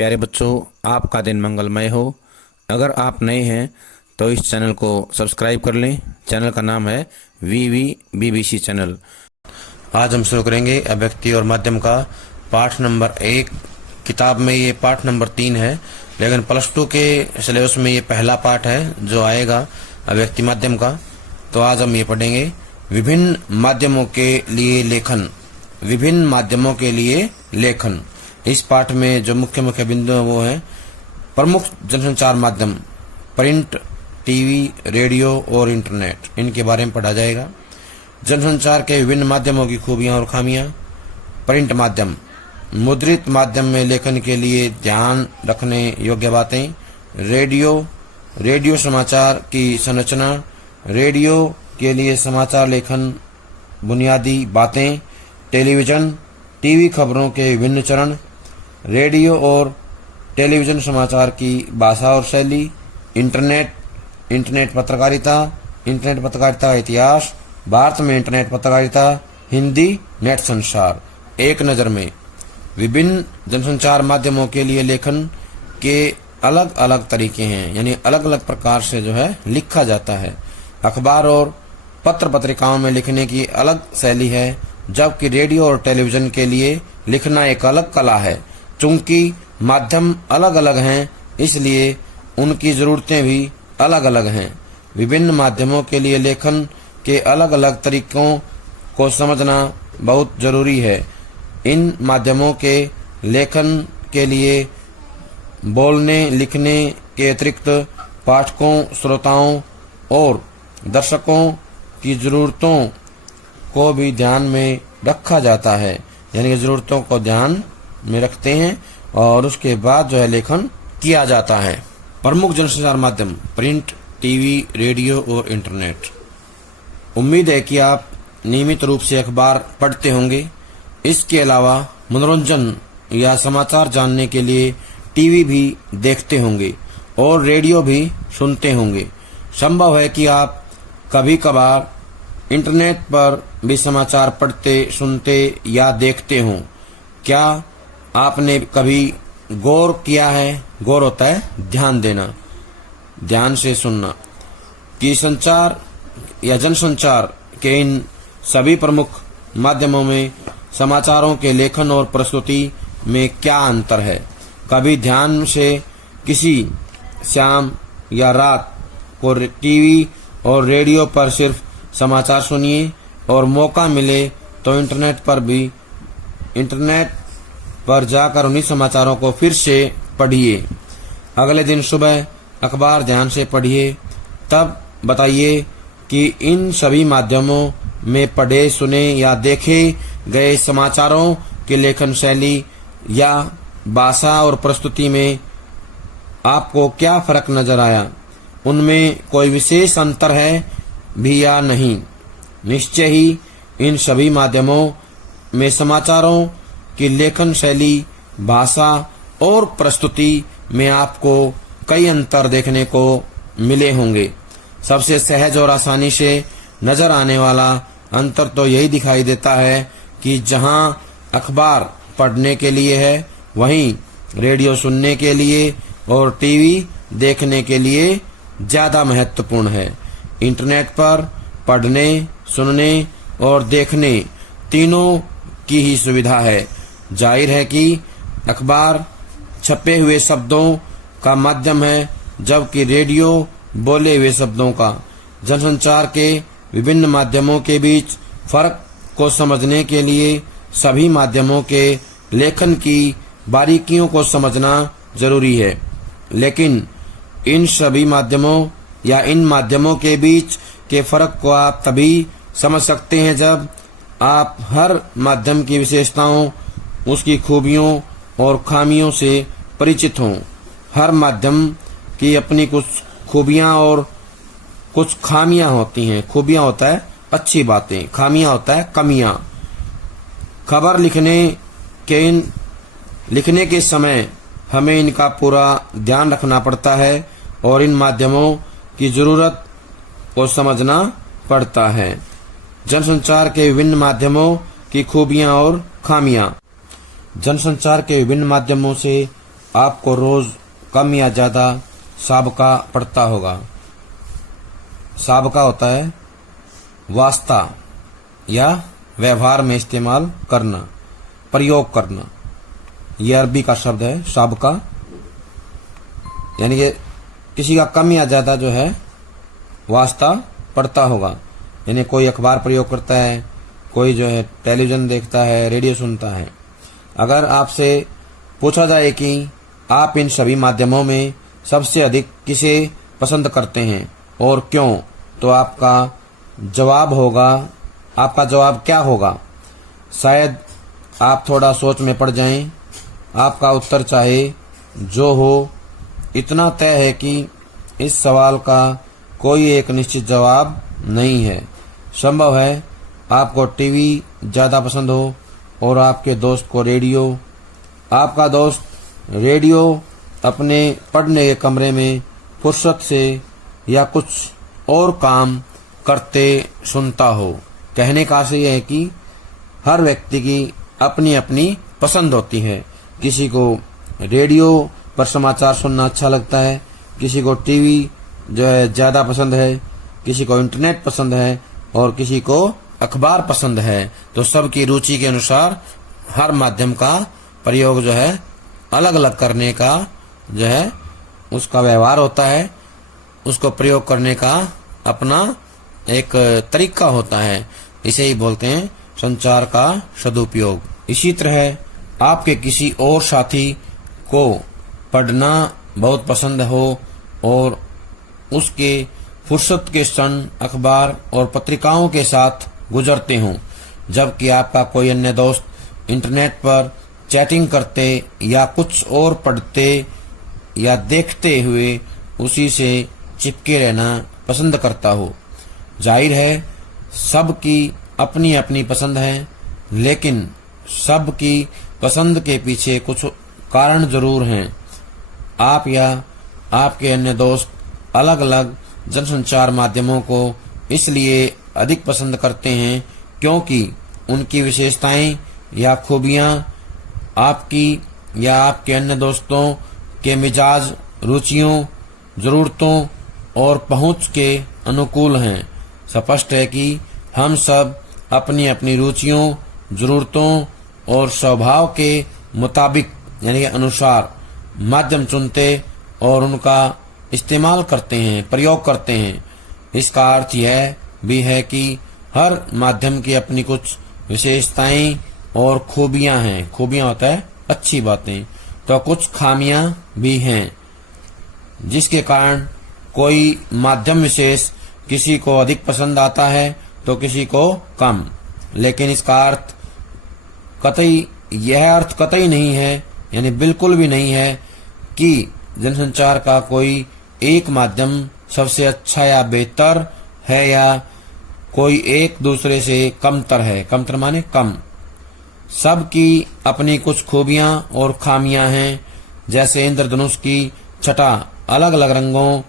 प्यारे बच्चों, आपका दिन मंगलमय हो। अगर आप नए हैं तो इस चैनल को सब्सक्राइब कर लें। चैनल का नाम है VVBBC चैनल। आज हम शुरू करेंगे अभिव्यक्ति और माध्यम का पाठ नंबर 1। किताब में ये पाठ नंबर 3 है, लेकिन +2 के सिलेबस में ये पहला पाठ है जो आएगा अभिव्यक्ति माध्यम का। तो आज हम ये पढ़ेंगे विभिन्न माध्यमों के लिए लेखन। विभिन्न माध्यमों के लिए लेखन। इस पाठ में जो मुख्य बिंदु है वो है प्रमुख जनसंचार माध्यम, प्रिंट, टीवी, रेडियो और इंटरनेट। इनके बारे में पढ़ा जाएगा। जनसंचार के विभिन्न माध्यमों की खूबियां और खामियां। प्रिंट माध्यम, मुद्रित माध्यम में लेखन के लिए ध्यान रखने योग्य बातें। रेडियो समाचार की संरचना। रेडियो के लिए समाचार लेखन बुनियादी बातें। टेलीविजन, टीवी खबरों के विभिन्न चरण। रेडियो और टेलीविजन समाचार की भाषा और शैली। इंटरनेट पत्रकारिता का इतिहास। भारत में इंटरनेट पत्रकारिता। हिंदी नेट संचार। एक नज़र में विभिन्न जनसंचार माध्यमों के लिए लेखन के अलग अलग तरीके हैं, यानी अलग अलग प्रकार से जो है लिखा जाता है। अखबार और पत्र पत्रिकाओं में लिखने की अलग शैली है, जबकि रेडियो और टेलीविजन के लिए लिखना एक अलग कला है। चूंकि माध्यम अलग अलग हैं, इसलिए उनकी जरूरतें भी अलग अलग हैं। विभिन्न माध्यमों के लिए लेखन के अलग अलग तरीकों को समझना बहुत जरूरी है। इन माध्यमों के लेखन के लिए बोलने लिखने के अतिरिक्त पाठकों, श्रोताओं और दर्शकों की जरूरतों को भी ध्यान में रखा जाता है, यानी कि जरूरतों को ध्यान में रखते हैं और उसके बाद जो है लेखन किया जाता है। प्रमुख जनसंचार माध्यम प्रिंट, टीवी, रेडियो और इंटरनेट। उम्मीद है कि आप नियमित रूप से अखबार पढ़ते होंगे। इसके अलावा मनोरंजन या समाचार जानने के लिए टीवी भी देखते होंगे और रेडियो भी सुनते होंगे। संभव है कि आप कभी कभार इंटरनेट पर भी समाचार पढ़ते, सुनते या देखते हों। क्या आपने कभी गौर किया है? गौर होता है ध्यान देना, ध्यान से सुनना, कि संचार या जनसंचार के इन सभी प्रमुख माध्यमों में समाचारों के लेखन और प्रस्तुति में क्या अंतर है? कभी ध्यान से किसी शाम या रात को टीवी और रेडियो पर सिर्फ समाचार सुनिए और मौका मिले तो इंटरनेट पर जाकर उन्हीं समाचारों को फिर से पढ़िए। अगले दिन सुबह अखबार ध्यान से पढ़िए। तब बताइए कि इन सभी माध्यमों में पढ़े, सुने या देखे गए समाचारों की लेखन शैली या भाषा और प्रस्तुति में आपको क्या फर्क नजर आया? उनमें कोई विशेष अंतर है भी या नहीं? निश्चय ही इन सभी माध्यमों में समाचारों की लेखन शैली, भाषा और प्रस्तुति में आपको कई अंतर देखने को मिले होंगे। सबसे सहज और आसानी से नजर आने वाला अंतर तो यही दिखाई देता है कि जहां अखबार पढ़ने के लिए है, वहीं रेडियो सुनने के लिए और टीवी देखने के लिए ज्यादा महत्वपूर्ण है। इंटरनेट पर पढ़ने, सुनने और देखने तीनों की ही सुविधा है। जाहिर है कि अखबार छपे हुए शब्दों का माध्यम है, जबकि रेडियो बोले हुए शब्दों का। जनसंचार के विभिन्न माध्यमों के बीच फर्क को समझने के लिए सभी माध्यमों के लेखन की बारीकियों को समझना जरूरी है। लेकिन इन सभी माध्यमों या इन माध्यमों के बीच के फर्क को आप तभी समझ सकते हैं जब आप हर माध्यम की विशेषताओं, उसकी खूबियों और खामियों से परिचित हों। हर माध्यम की अपनी कुछ खूबियां और कुछ खामियां होती हैं। खूबियां होता है अच्छी बातें, खामियां होता है कमियां। खबर लिखने के समय हमें इनका पूरा ध्यान रखना पड़ता है और इन माध्यमों की जरूरत को समझना पड़ता है। जनसंचार के विभिन्न माध्यमों की खूबियां और खामियां। जनसंचार के विभिन्न माध्यमों से आपको रोज कम या ज्यादा साबका पड़ता होगा। साबका होता है वास्ता या व्यवहार में इस्तेमाल करना, प्रयोग करना। यह अरबी का शब्द है साबका, यानी कि किसी का कम या ज्यादा जो है वास्ता पड़ता होगा। यानी कोई अखबार प्रयोग करता है, कोई जो है टेलीविजन देखता है, रेडियो सुनता है। अगर आपसे पूछा जाए कि आप इन सभी माध्यमों में सबसे अधिक किसे पसंद करते हैं और क्यों, तो आपका जवाब क्या होगा? शायद आप थोड़ा सोच में पड़ जाएं। आपका उत्तर चाहे जो हो, इतना तय है कि इस सवाल का कोई एक निश्चित जवाब नहीं है। संभव है आपको टीवी ज्यादा पसंद हो और आपके दोस्त को रेडियो। आपका दोस्त रेडियो अपने पढ़ने के कमरे में फुर्सत से या कुछ और काम करते सुनता हो। कहने का आशय यह है कि हर व्यक्ति की अपनी अपनी पसंद होती है। किसी को रेडियो पर समाचार सुनना अच्छा लगता है, किसी को टीवी जो है ज्यादा पसंद है, किसी को इंटरनेट पसंद है और किसी को अखबार पसंद है। तो सबकी रुचि के अनुसार हर माध्यम का प्रयोग जो है अलग अलग करने का जो है उसका व्यवहार होता है, उसको प्रयोग करने का अपना एक तरीका होता है। इसे ही बोलते हैं संचार का सदुपयोग। इसी तरह आपके किसी और साथी को पढ़ना बहुत पसंद हो और उसके फुर्सत के क्षण अखबार और पत्रिकाओं के साथ गुजरते हों, जबकि आपका कोई अन्य दोस्त इंटरनेट पर चैटिंग करते या कुछ और पढ़ते या देखते हुए उसी से चिपके रहना पसंद करता हो। जाहिर है सबकी अपनी अपनी पसंद है, लेकिन सबकी पसंद के पीछे कुछ कारण जरूर हैं। आप या आपके अन्य दोस्त अलग अलग जनसंचार माध्यमों को इसलिए अधिक पसंद करते हैं क्योंकि उनकी विशेषताएं या खूबियां आपकी या आपके अन्य दोस्तों के मिजाज, रुचियों, जरूरतों और पहुंच के अनुकूल हैं। स्पष्ट है कि हम सब अपनी अपनी रुचियों, जरूरतों और स्वभाव के मुताबिक यानी अनुसार माध्यम चुनते और उनका इस्तेमाल करते हैं, प्रयोग करते हैं। इसका अर्थ यह भी है कि हर माध्यम की अपनी कुछ विशेषताएं और खूबियां हैं। खूबियां होता है अच्छी बातें, तो कुछ खामियां भी हैं, जिसके कारण कोई माध्यम विशेष किसी को अधिक पसंद आता है तो किसी को कम। लेकिन इसका यह अर्थ कतई नहीं है, यानी बिल्कुल भी नहीं है कि जनसंचार का कोई एक माध्यम सबसे अच्छा या बेहतर है या कोई एक दूसरे से कमतर है। कमतर माने कम। सबकी अपनी कुछ खूबियां और खामियां हैं। जैसे इंद्रधनुष की छटा अलग अलग रंगों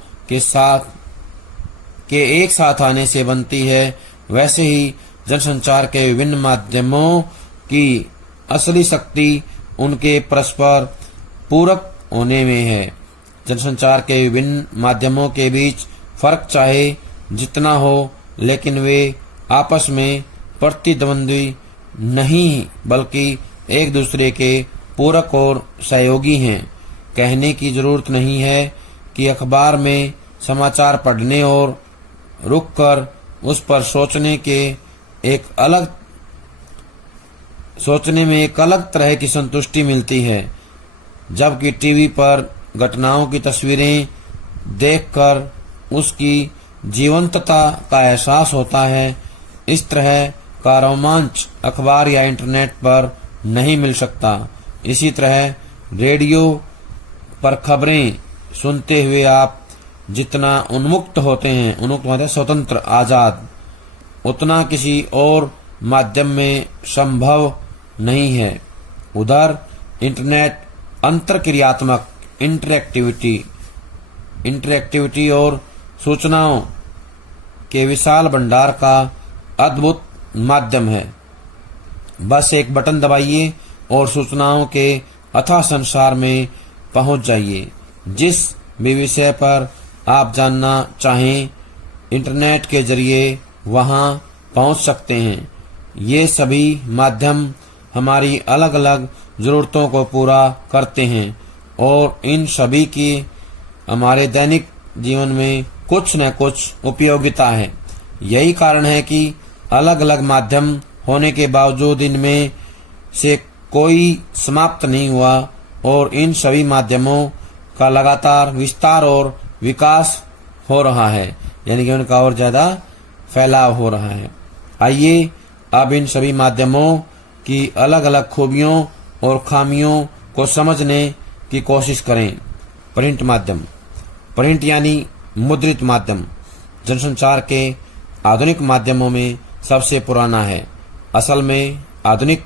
के एक साथ आने से बनती है, वैसे ही जनसंचार के विभिन्न माध्यमों की असली शक्ति उनके परस्पर पूरक होने में है। जनसंचार के विभिन्न माध्यमों के बीच फर्क चाहे जितना हो, लेकिन वे आपस में प्रतिद्वंद्वी नहीं बल्कि एक दूसरे के पूरक और सहयोगी हैं। कहने की जरूरत नहीं है कि अखबार में समाचार पढ़ने और रुककर उस पर सोचने में एक अलग तरह की संतुष्टि मिलती है, जबकि टीवी पर घटनाओं की तस्वीरें देखकर उसकी जीवंतता का एहसास होता है। इस तरह का रोमांच अखबार या इंटरनेट पर नहीं मिल सकता। इसी तरह रेडियो पर खबरें सुनते हुए आप जितना उन्मुक्त होते हैं, स्वतंत्र, आजाद, उतना किसी और माध्यम में संभव नहीं है। उधर इंटरनेट अंतरक्रियात्मक इंटरैक्टिविटी और सूचनाओं के विशाल भंडार का अद्भुत माध्यम है। बस एक बटन दबाइए और सूचनाओं के अथाह संसार में पहुंच जाइए। जिस भी विषय पर आप जानना चाहें, इंटरनेट के जरिए वहां पहुंच सकते हैं। ये सभी माध्यम हमारी अलग अलग जरूरतों को पूरा करते हैं और इन सभी की हमारे दैनिक जीवन में कुछ न कुछ उपयोगिता है। यही कारण है कि अलग अलग माध्यम होने के बावजूद इनमें से कोई समाप्त नहीं हुआ और इन सभी माध्यमों का लगातार विस्तार और विकास हो रहा है, यानी कि उनका और ज्यादा फैलाव हो रहा है। आइए अब इन सभी माध्यमों की अलग अलग खूबियों और खामियों को समझने की कोशिश करें। प्रिंट माध्यम। प्रिंट यानी मुद्रित माध्यम जनसंचार के आधुनिक माध्यमों में सबसे पुराना है। असल में आधुनिक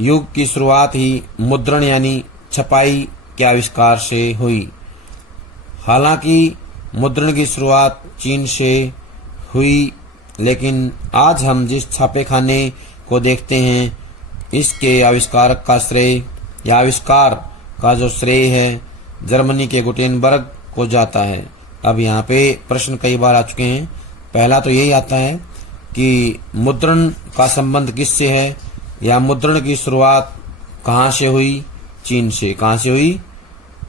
युग की शुरुआत ही मुद्रण यानी छपाई के आविष्कार से हुई। हालांकि मुद्रण की शुरुआत चीन से हुई, लेकिन आज हम जिस छापेखाने को देखते हैं, इसके आविष्कारक का श्रेय या आविष्कार का जो श्रेय है जर्मनी के गुटेनबर्ग को जाता है। अब यहाँ पे प्रश्न कई बार आ चुके हैं। पहला तो यही आता है कि मुद्रण का संबंध किससे है, या मुद्रण की शुरुआत कहाँ से हुई? चीन से। कहाँ से हुई?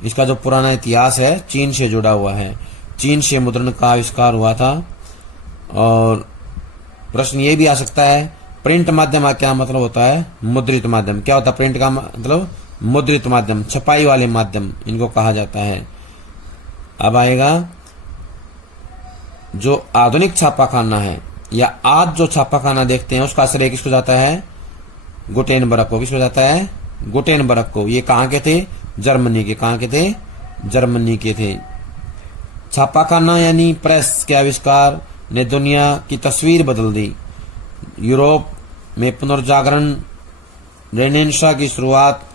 इसका जो पुराना इतिहास है चीन से जुड़ा हुआ है। चीन से मुद्रण का आविष्कार हुआ था। और प्रश्न ये भी आ सकता है, प्रिंट माध्यम का क्या मतलब होता है? मुद्रित माध्यम। क्या होता है प्रिंट का मतलब? मुद्रित माध्यम, छपाई वाले माध्यम इनको कहा जाता है। अब आएगा जो आधुनिक छापाखाना है या आज जो छापाखाना देखते हैं उसका श्रेय किसको जाता है? गुटेनबर्ग को। किसको जाता है? गुटेनबर्ग को। ये कहाँ के थे? जर्मनी के। कहाँ के थे? जर्मनी के थे। छापाखाना यानी प्रेस के आविष्कार ने दुनिया की तस्वीर बदल दी। यूरोप में पुनर्जागरण रेनेसां की शुरुआत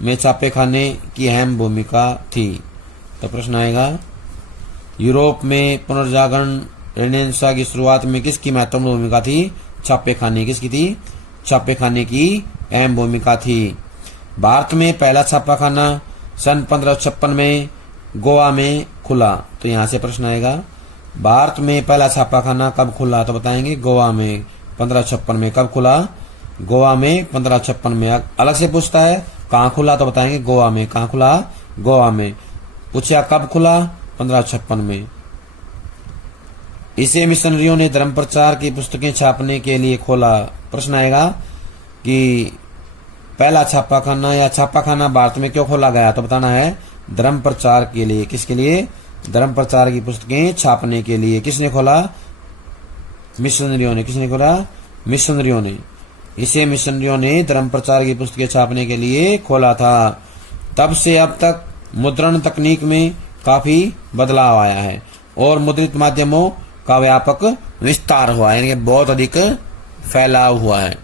में छापेखाने की अहम भूमिका थी। तो प्रश्न आएगा, यूरोप में पुनर्जागरण रेनेसां की शुरुआत में किसकी महत्वपूर्ण भूमिका थी? छापेखाने। किसकी थी? छापेखाने की अहम भूमिका थी। भारत में पहला छापाखाना सन 1556 में गोवा में खुला। तो यहाँ से प्रश्न आएगा, भारत में पहला छापाखाना कब खुला? तो बताएंगे गोवा में 1556 में। कब खुला? गोवा में 1556 में। अलग से पूछता है कहाँ खुला? तो बताएंगे गोवा में। कहाँ खुला? गोवा में। पूछा कब खुला? 1556 में। इसे मिशनरियों ने धर्म प्रचार की पुस्तकें छापने के लिए खोला। प्रश्न आएगा कि पहला छापाखाना या छापाखाना भारत में क्यों खोला गया? तो बताना है धर्म प्रचार के लिए। किसके लिए? धर्म प्रचार की पुस्तकें छापने के लिए। किसने खोला? मिशनरियों ने। किसने खोला? मिशनरियों ने। इसे मिशनरियों ने धर्म प्रचार की पुस्तकें छापने के लिए खोला था। तब से अब तक मुद्रण तकनीक में काफी बदलाव आया है और मुद्रित माध्यमों का व्यापक विस्तार हुआ है, यानी बहुत अधिक फैलाव हुआ है।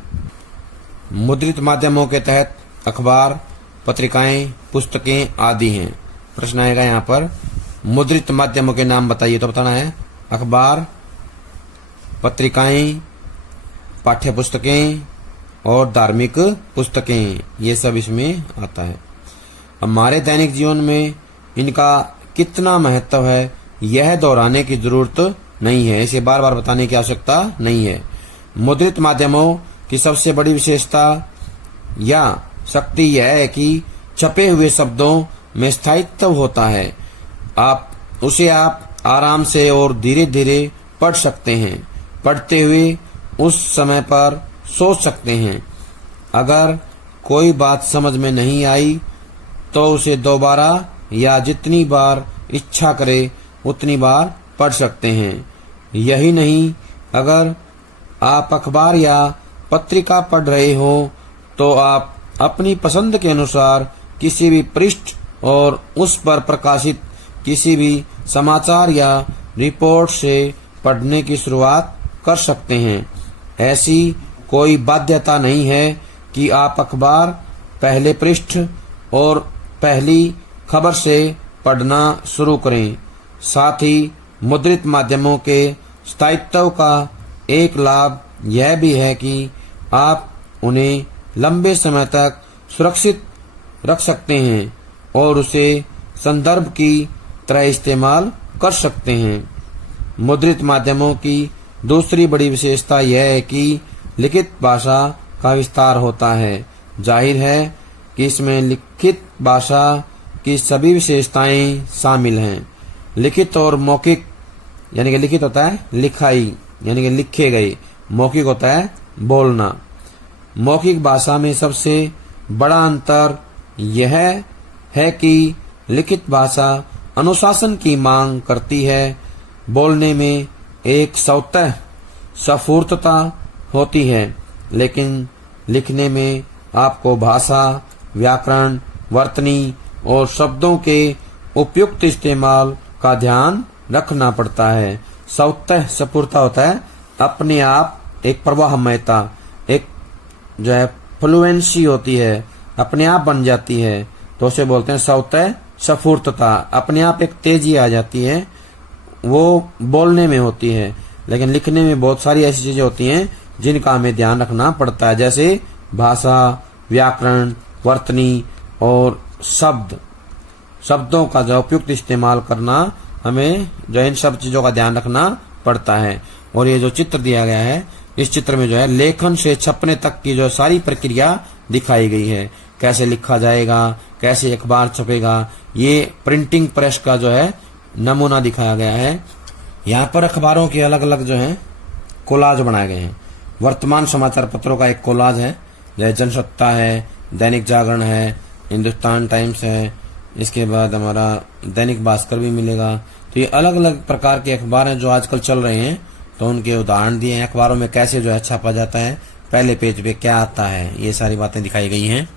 मुद्रित माध्यमों के तहत अखबार, पत्रिकाएं, पुस्तकें आदि हैं। प्रश्न आएगा यहाँ पर, मुद्रित माध्यमों के नाम बताइए। तो बताना है अखबार, पत्रिकाएं, पाठ्य पुस्तकें और धार्मिक पुस्तकें, ये सब इसमें आता है। हमारे दैनिक जीवन में इनका कितना महत्व है यह दोहराने की जरूरत नहीं है, इसे बार बार बताने की आवश्यकता नहीं है। मुद्रित माध्यमों की सबसे बड़ी विशेषता या शक्ति यह है कि छपे हुए शब्दों में स्थायित्व होता है। आप आराम से और धीरे धीरे पढ़ सकते हैं। पढ़ते हुए उस समय पर सोच सकते हैं। अगर कोई बात समझ में नहीं आई तो उसे दोबारा या जितनी बार इच्छा करे उतनी बार पढ़ सकते हैं। यही नहीं, अगर आप अखबार या पत्रिका पढ़ रहे हो तो आप अपनी पसंद के अनुसार किसी भी पृष्ठ और उस पर प्रकाशित किसी भी समाचार या रिपोर्ट से पढ़ने की शुरुआत कर सकते हैं। ऐसी कोई बाध्यता नहीं है कि आप अखबार पहले पृष्ठ और पहली खबर से पढ़ना शुरू करें। साथ ही मुद्रित माध्यमों के स्थायित्व का एक लाभ यह भी है कि आप उन्हें लंबे समय तक सुरक्षित रख सकते हैं और उसे संदर्भ की तरह इस्तेमाल कर सकते हैं। मुद्रित माध्यमों की दूसरी बड़ी विशेषता यह है कि लिखित भाषा का विस्तार होता है। जाहिर है कि इसमें लिखित भाषा की सभी विशेषताएं शामिल हैं। लिखित और मौखिक, यानी कि लिखित होता है लिखाई यानी कि लिखे गए, मौखिक होता है बोलना। मौखिक भाषा में सबसे बड़ा अंतर यह है कि लिखित भाषा अनुशासन की मांग करती है। बोलने में एक स्वतः स्फूर्तता होती है, लेकिन लिखने में आपको भाषा, व्याकरण, वर्तनी और शब्दों के उपयुक्त इस्तेमाल का ध्यान रखना पड़ता है। स्वतः स्फूर्तता होता है अपने आप, एक प्रवाहमयता, एक जो है फ्लुएंसी होती है, अपने आप बन जाती है, तो उसे बोलते हैं स्वतः स्फूर्तता। अपने आप एक तेजी आ जाती है, वो बोलने में होती है। लेकिन लिखने में बहुत सारी ऐसी चीजें होती हैं जिनका हमें ध्यान रखना पड़ता है, जैसे भाषा, व्याकरण, वर्तनी और शब्दों का जो उपयुक्त इस्तेमाल करना, हमें जो इन सब चीजों का ध्यान रखना पड़ता है। और ये जो चित्र दिया गया है, इस चित्र में जो है लेखन से छपने तक की जो सारी प्रक्रिया दिखाई गई है। कैसे लिखा जाएगा, कैसे अखबार छपेगा, ये प्रिंटिंग प्रेस का जो है नमूना दिखाया गया है। यहाँ पर अखबारों के अलग अलग जो है कोलाज बनाए गए हैं। वर्तमान समाचार पत्रों का एक कोलाज है, जैसे जनसत्ता है, दैनिक जागरण है, हिंदुस्तान टाइम्स है, इसके बाद हमारा दैनिक भास्कर भी मिलेगा। तो ये अलग अलग प्रकार के अखबार हैं जो आजकल चल रहे हैं, तो उनके उदाहरण दिए हैं। अखबारों में कैसे जो है छापा जाता है, पहले पेज पे क्या आता है, ये सारी बातें दिखाई गई हैं।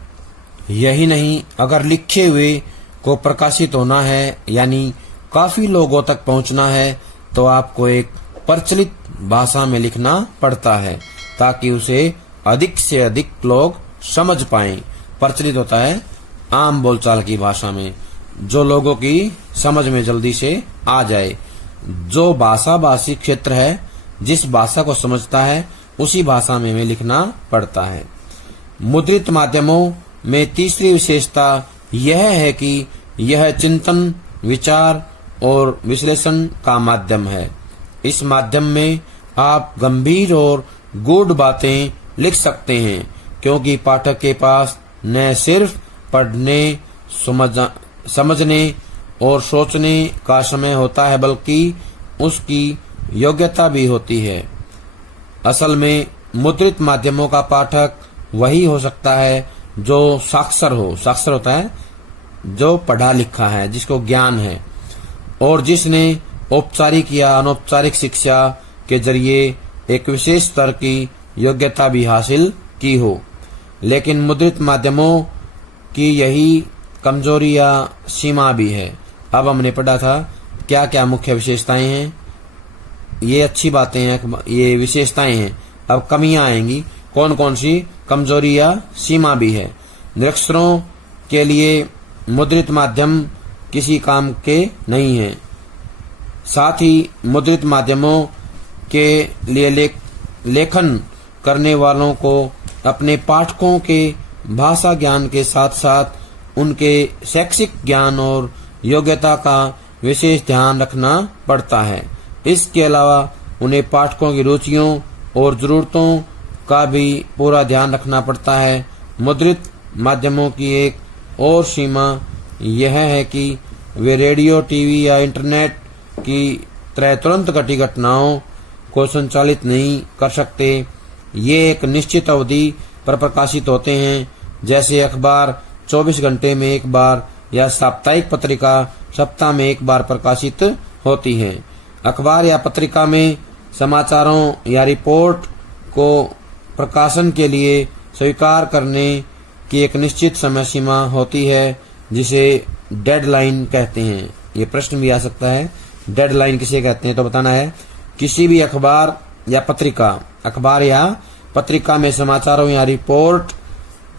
यही नहीं, अगर लिखे हुए को प्रकाशित होना है यानी काफी लोगों तक पहुंचना है, तो आपको एक प्रचलित भाषा में लिखना पड़ता है ताकि उसे अधिक से अधिक लोग समझ पाएं। प्रचलित होता है आम बोलचाल की भाषा में, जो लोगों की समझ में जल्दी से आ जाए। जो भाषा भाषी क्षेत्र है, जिस भाषा को समझता है, उसी भाषा में हमें लिखना पड़ता है। मुद्रित माध्यमों में तीसरी विशेषता यह है कि यह चिंतन, विचार और विश्लेषण का माध्यम है। इस माध्यम में आप गंभीर और गूढ़ बातें लिख सकते हैं, क्योंकि पाठक के पास न सिर्फ पढ़ने, समझने और सोचने का समय होता है, बल्कि उसकी योग्यता भी होती है। असल में मुद्रित माध्यमों का पाठक वही हो सकता है जो साक्षर हो। साक्षर होता है जो पढ़ा लिखा है, जिसको ज्ञान है, और जिसने औपचारिक या अनौपचारिक शिक्षा के जरिए एक विशेष स्तर की योग्यता भी हासिल की हो। लेकिन मुद्रित माध्यमों की यही कमजोरी या सीमा भी है। अब हमने पढ़ा था क्या क्या मुख्य विशेषताएं हैं, ये अच्छी बातें हैं, ये विशेषताएं हैं। अब कमियां आएंगी, कौन कौन सी कमजोरी या सीमा भी है। निरक्षरों के लिए मुद्रित माध्यम किसी काम के नहीं है। साथ ही मुद्रित माध्यमों के लिए लेखन करने वालों को अपने पाठकों के भाषा ज्ञान के साथ साथ उनके शैक्षिक ज्ञान और योग्यता का विशेष ध्यान रखना पड़ता है। इसके अलावा उन्हें पाठकों की रुचियों और जरूरतों का भी पूरा ध्यान रखना पड़ता है। मुद्रित माध्यमों की एक और सीमा यह है कि वे रेडियो, टीवी या इंटरनेट की तरह तुरंत घटी घटनाओं को संचालित नहीं कर सकते। ये एक निश्चित अवधि पर प्रकाशित होते हैं, जैसे अखबार 24 घंटे में एक बार या साप्ताहिक पत्रिका सप्ताह में एक बार प्रकाशित होती है। अखबार या पत्रिका में समाचारों या रिपोर्ट को प्रकाशन के लिए स्वीकार करने की एक निश्चित समय सीमा होती है, जिसे डेडलाइन कहते हैं। ये प्रश्न भी आ सकता है, डेडलाइन किसे कहते हैं, तो बताना है। किसी भी अखबार या पत्रिका में समाचारों या रिपोर्ट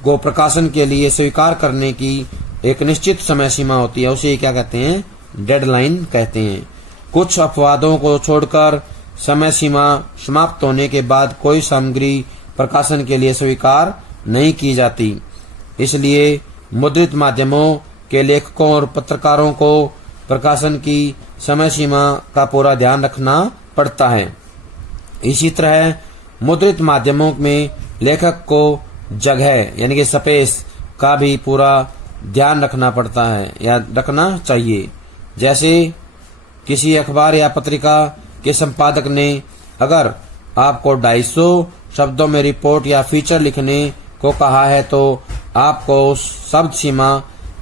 को प्रकाशन के लिए स्वीकार करने की एक निश्चित समय सीमा होती है, उसे क्या कहते हैं, डेडलाइन कहते हैं। कुछ अपवादों को छोड़कर समय सीमा समाप्त होने के बाद कोई सामग्री प्रकाशन के लिए स्वीकार नहीं की जाती। इसलिए मुद्रित माध्यमों के लेखकों और पत्रकारों को प्रकाशन की समय सीमा का पूरा ध्यान रखना पड़ता है। इसी तरह मुद्रित माध्यमों में लेखक को जगह यानी कि स्पेस का भी पूरा ध्यान रखना पड़ता है या रखना चाहिए। जैसे किसी अखबार या पत्रिका के संपादक ने अगर आपको 250 शब्दों में रिपोर्ट या फीचर लिखने को कहा है तो आपको उस शब्द सीमा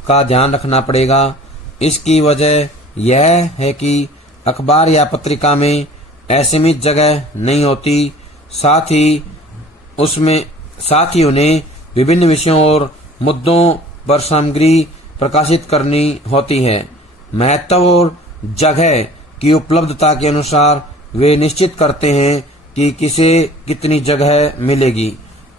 का ध्यान रखना पड़ेगा। इसकी वजह यह है कि अखबार या पत्रिका में असीमित जगह नहीं होती, साथ ही उन्हें विभिन्न विषयों और मुद्दों पर सामग्री प्रकाशित करनी होती है। महत्व और जगह की उपलब्धता के अनुसार वे निश्चित करते हैं कि किसे कितनी जगह मिलेगी।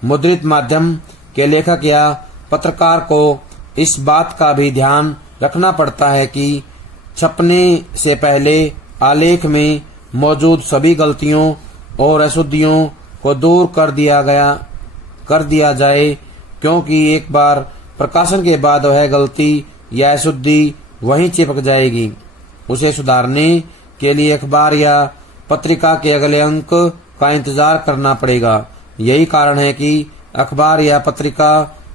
मुद्रित माध्यम के लेखक या पत्रकार को इस बात का भी ध्यान रखना पड़ता है कि छपने से पहले आलेख में मौजूद सभी गलतियों और अशुद्धियों को दूर कर दिया जाए, क्योंकि एक बार प्रकाशन के बाद वह गलती या अशुद्धि वहीं चिपक जाएगी। उसे सुधारने के लिए अखबार या पत्रिका के अगले अंक का इंतजार करना पड़ेगा। यही कारण है कि अखबार या पत्रिका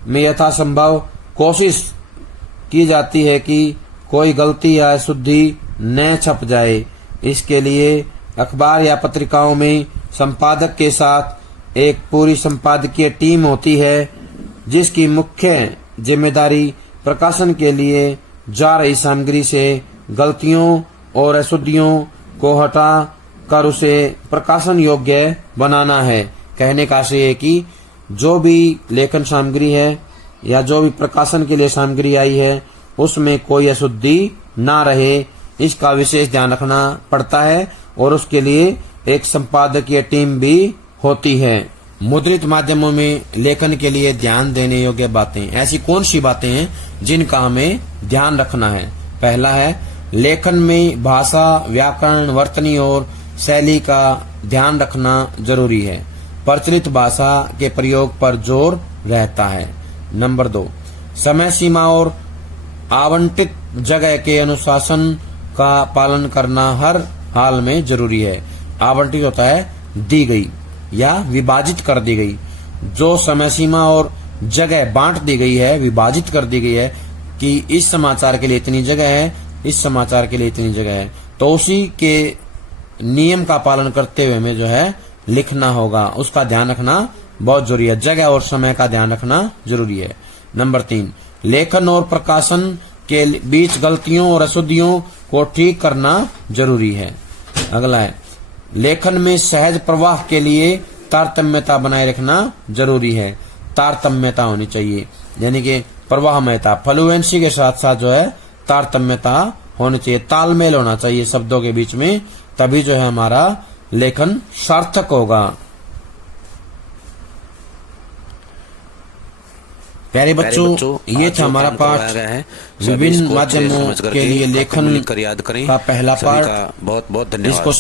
में यथासंभव कोशिश की जाती है कि कोई गलती या अशुद्धि न छप जाए। इसके लिए अखबार या पत्रिकाओं में संपादक के साथ एक पूरी संपादकीय टीम होती है, जिसकी मुख्य जिम्मेदारी प्रकाशन के लिए जा रही सामग्री से गलतियों और अशुद्धियों को हटा कर उसे प्रकाशन योग्य बनाना है। कहने का आशय है कि जो भी लेखन सामग्री है या जो भी प्रकाशन के लिए सामग्री आई है उसमें कोई अशुद्धि ना रहे, इसका विशेष ध्यान रखना पड़ता है और उसके लिए एक संपादकीय टीम भी होती है। मुद्रित माध्यमों में लेखन के लिए ध्यान देने योग्य बातें, ऐसी कौन सी बातें हैं जिनका हमें ध्यान रखना है? पहला है, लेखन में भाषा, व्याकरण, वर्तनी और शैली का ध्यान रखना जरूरी है। प्रचलित भाषा के प्रयोग पर जोर रहता है। नंबर 2, समय सीमा और आवंटित जगह के अनुशासन का पालन करना हर हाल में जरूरी है। आवंटित होता है दी गई या विभाजित कर दी गई। जो समय सीमा और जगह बांट दी गई है, विभाजित कर दी गई है कि इस समाचार के लिए इतनी जगह है, इस समाचार के लिए इतनी जगह है, तो उसी के नियम का पालन करते हुए हमें जो है लिखना होगा। उसका ध्यान रखना बहुत जरूरी है। जगह और समय का ध्यान रखना जरूरी है। नंबर 3, लेखन और प्रकाशन के बीच गलतियों और अशुद्धियों को ठीक करना जरूरी है। अगला है, लेखन में सहज प्रवाह के लिए तारतम्यता बनाए रखना जरूरी है। तारतम्यता होनी चाहिए, यानी कि प्रवाहमयता, फ्लुएंसी के साथ साथ जो है तारतम्यता होनी चाहिए, तालमेल होना चाहिए शब्दों के बीच में, तभी जो है हमारा लेखन सार्थक होगा। प्यारे बच्चों, ये था हमारा पाठ विभिन्न माध्यमों के लिए लेखन का पहला पाठ। बहुत बहुत धन्यवाद। इसको